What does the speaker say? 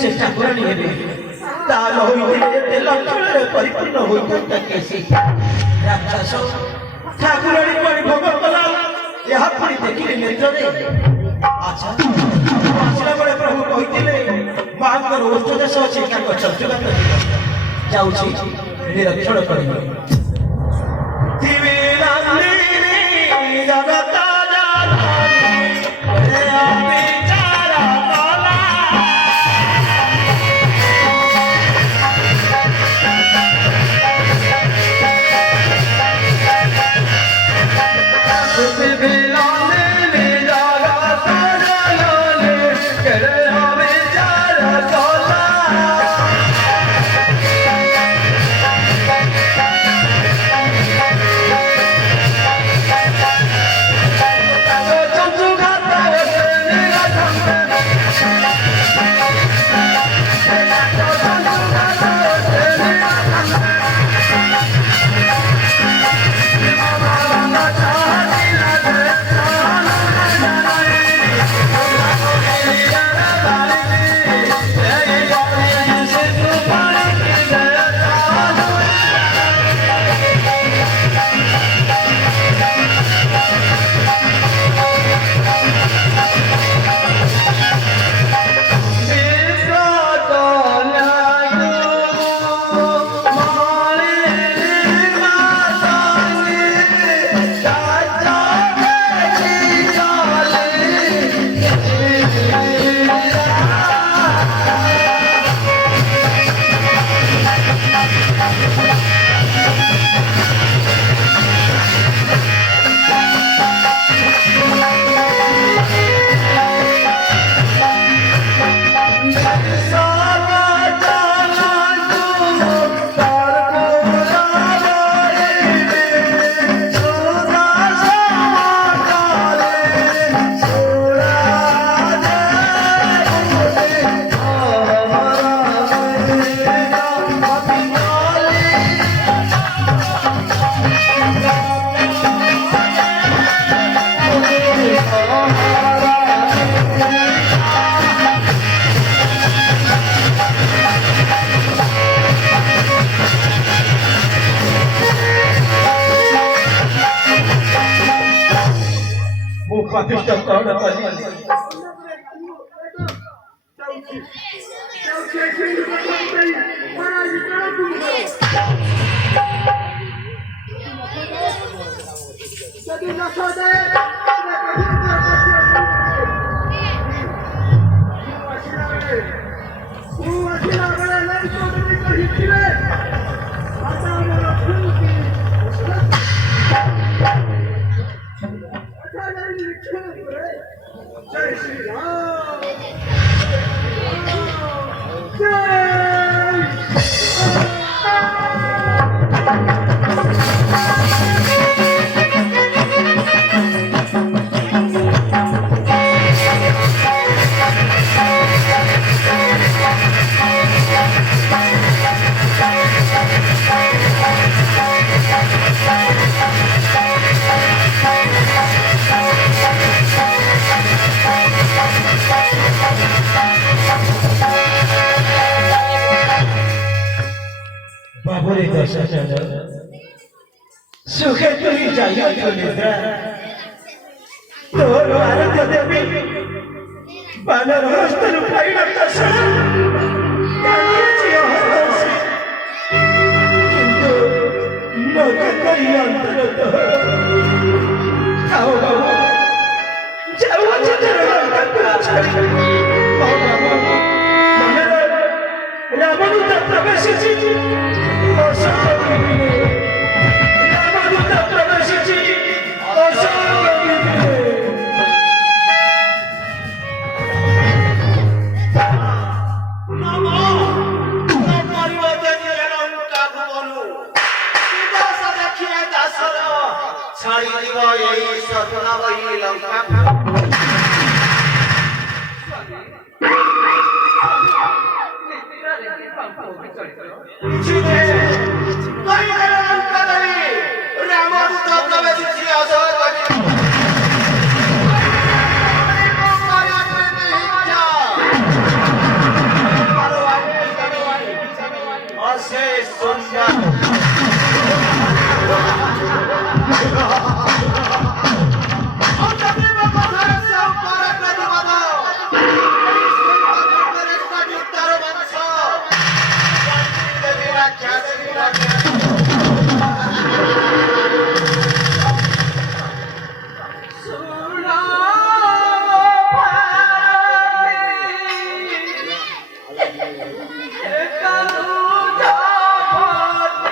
चेष्टा करनी है ताल होइते लक्षण परिपूर्ण होइते कैसे राक्षस ठाकुरानी परि भगत कला यह परि देखिले नेत्र रे अच्छा आसला बळे प्रभु कहितिले मांकर ओष्ठ देश अछि का चर्चा कर जाउछि निरक्षण करिबो दिवे नंदिनी जगत ପାପିଷ୍ଟ କଣ କଲି ଯଦି ନ ସଦେ ଆସିଲା ବେଳେ ନେଇ କହିଥିବେ ଜୟ ଶ୍ରୀ ରାମ বাবুরে দশাচল সুখে তুই যাইয়া চলিদ্রা তোর আরাধ্য দেবী বানর হস্তর পাইল দশা কাঁদিয়েছি অহরসে কিন্তু লোক কই অন্তরত খাও বাবু যাও আছে তোর অন্তর ছাড়ি ও বাবু মনের রাবণুত প্রবেশেছি Eka